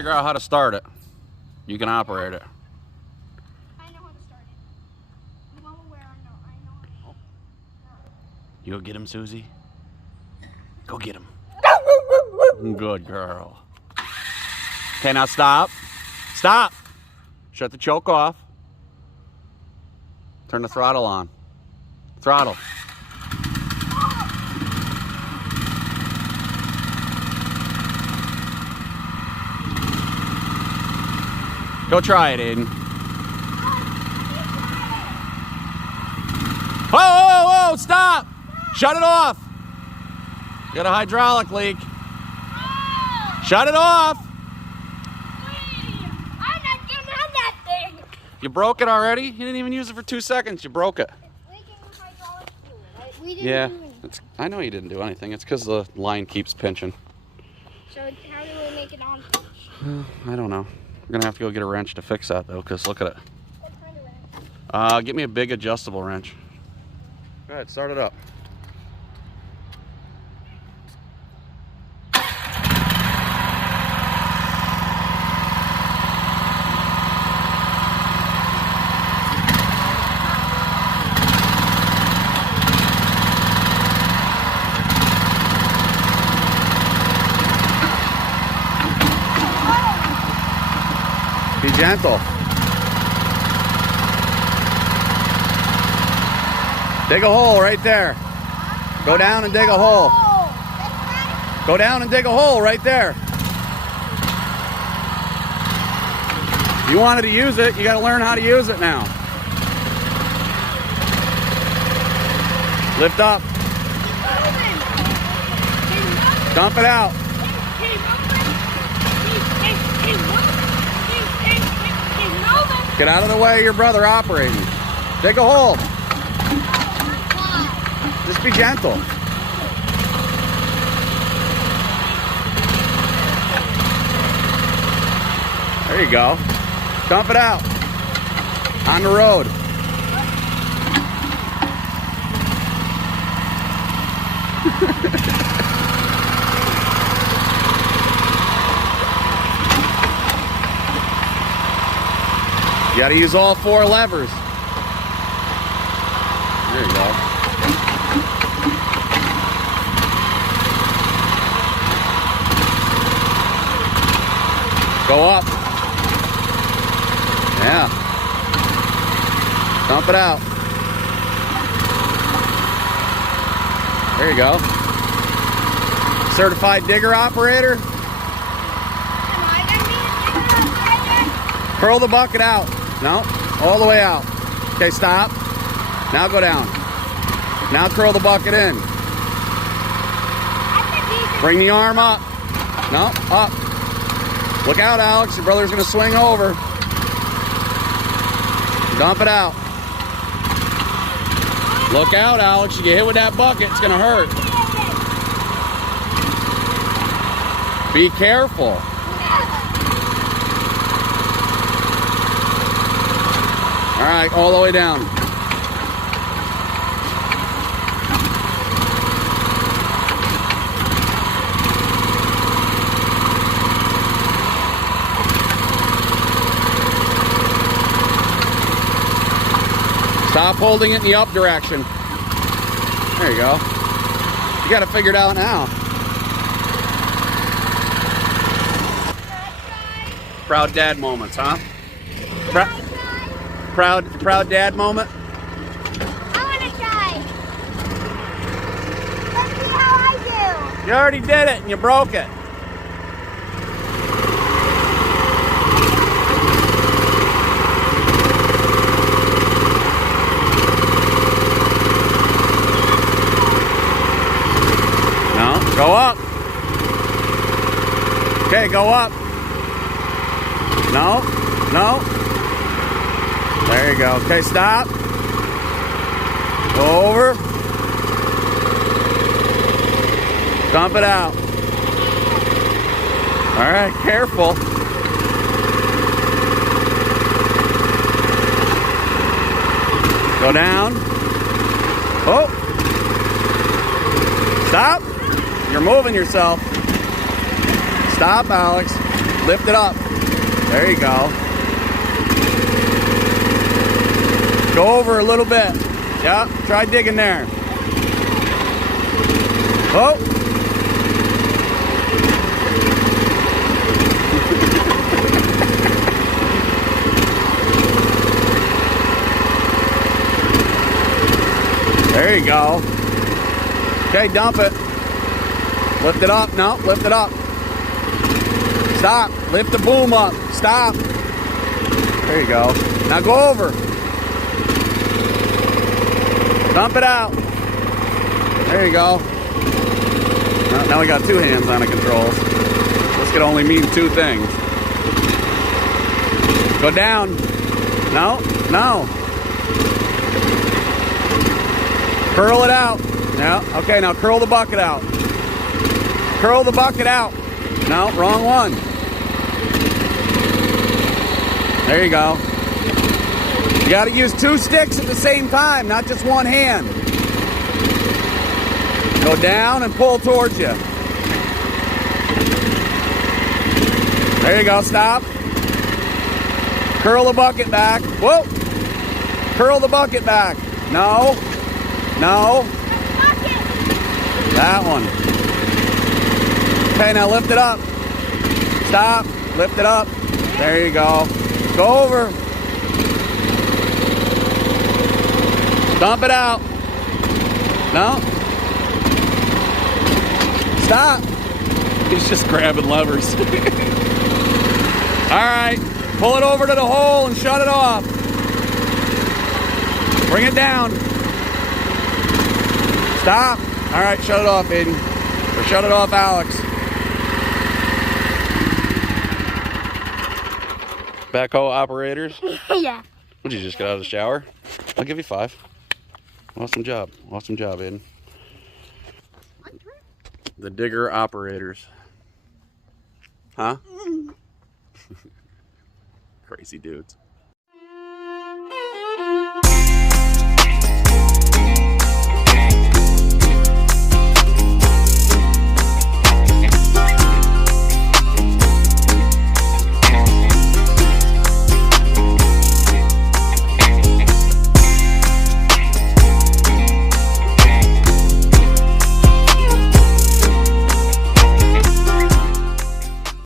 figure out how to start it, you can operate it. I know how to start it. I'm well aware. I know. You go get him, Susie. Go get him. Good girl. Okay, now stop. Stop. Shut the choke off. Turn the throttle on. Throttle. Go try it, Aiden. Whoa, whoa, whoa, stop! Shut it off! You got a hydraulic leak. Shut it off! I'm not getting on that thing. You broke it already? You didn't even use it for 2 seconds. You broke it. It's leaking hydraulic fluid. Right? We didn't Yeah, do anything. I know you didn't do anything. It's because the line keeps pinching. So how do we make it on? I don't know. We're going to have to go get a wrench to fix that, though, because look at it. What kind of wrench? Get me a big adjustable wrench. Go ahead, start it up. Be gentle. Dig a hole right there. Go down and dig a hole. Go down and dig a hole right there. You wanted to use it, you got to learn how to use it now. Lift up. Dump it out. Get out of the way of your brother operating. Dig a hole. Just be gentle. There you go. Dump it out. On the road. You gotta use all 4 levers. There you go. Go up. Yeah. Dump it out. There you go. Certified digger operator. Curl the bucket out. No, all the way out. Okay, stop. Now go down. Now curl the bucket in. Bring the arm up. No, up. Look out, Alex. Your brother's going to swing over. Dump it out. Look out, Alex. You get hit with that bucket, it's going to hurt. Be careful. All right, all the way down. Stop holding it in the up direction. There you go. You got to figure it out now. Proud dad moments, huh? Proud dad moment? I want to try. Let's see how I do. You already did it and you broke it. No, go up. Okay, go up. No, no. There you go. Okay, stop. Go over. Dump it out. All right, careful. Go down. Oh. Stop. You're moving yourself. Stop, Alex. Lift it up. There you go. Go over a little bit. Yeah, try digging there. Oh. There you go. Okay, dump it. Lift it up. No, lift it up. Stop. Lift the boom up. Stop. There you go. Now go over. Dump it out. There you go. Now we got two hands on the controls. This could only mean two things. Go down. No, no. Curl it out. Yeah, okay, now curl the bucket out. Curl the bucket out. No, wrong one. There you go. You gotta use two sticks at the same time, not just one hand. Go down and pull towards you. There you go, stop. Curl the bucket back. Whoa! Curl the bucket back. No. No. That one. Okay, now lift it up. Stop. Lift it up. There you go. Go over. Dump it out. No. Stop. He's just grabbing levers. All right. Pull it over to the hole and shut it off. Bring it down. Stop. All right, shut it off, Aiden. Or shut it off, Alex. Backhoe operators. Yeah. Would you just get out of the shower? I'll give you 5. Awesome job. Awesome job, Aiden. The digger operators. Huh? Crazy dudes.